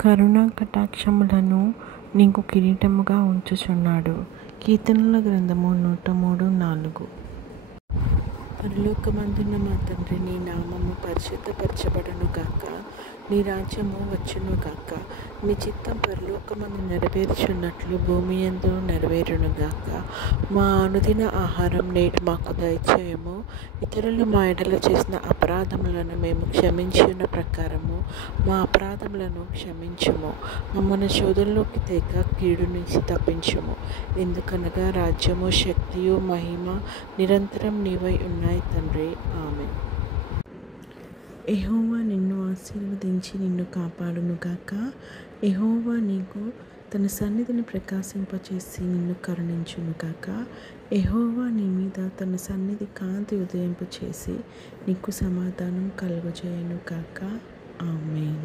కరుణా కటాక్షములను నీకు కిరీటముగా ఉంచుచున్నాడు. కీర్తనల గ్రంథము 103:4. పరలోకమందున్న మా తండ్రి, నీ నామము పరిశుద్ధపరచబడును గాక. నీ రాజ్యము వచ్చును గాక. నీ చిత్తం పరలోకమందు నెరవేర్చున్నట్లు భూమి యందు నెరవేరును గాక. మా అనుదిన ఆహారం నేడు మాకు దయచేయము. ఇతరులు మా ఎడల చేసిన అపరాధములను మేము క్షమించిన ప్రకారము మా అపరాధములను క్షమించుము. మమ్మల్ని శోధనలోకి తేక కీడు నుంచి తప్పించుము. ఎందుకనగా రాజ్యము, శక్తియు, మహిమ నిరంతరం నీవై ఉన్నాయి తండ్రి. ఆమేన్. యెహోవా నిన్ను ఆశీర్వదించి నిన్ను కాపాడునుగాక. యెహోవా నీకు తన సన్నిధిని ప్రకాశింపచేసి నిన్ను కరుణించునుగాక. యెహోవా నీ మీద తన సన్నిధి కాంతి ఉదయింపచేసి నీకు సమాధానం కలుగజేయునుగాక. ఆమేన్.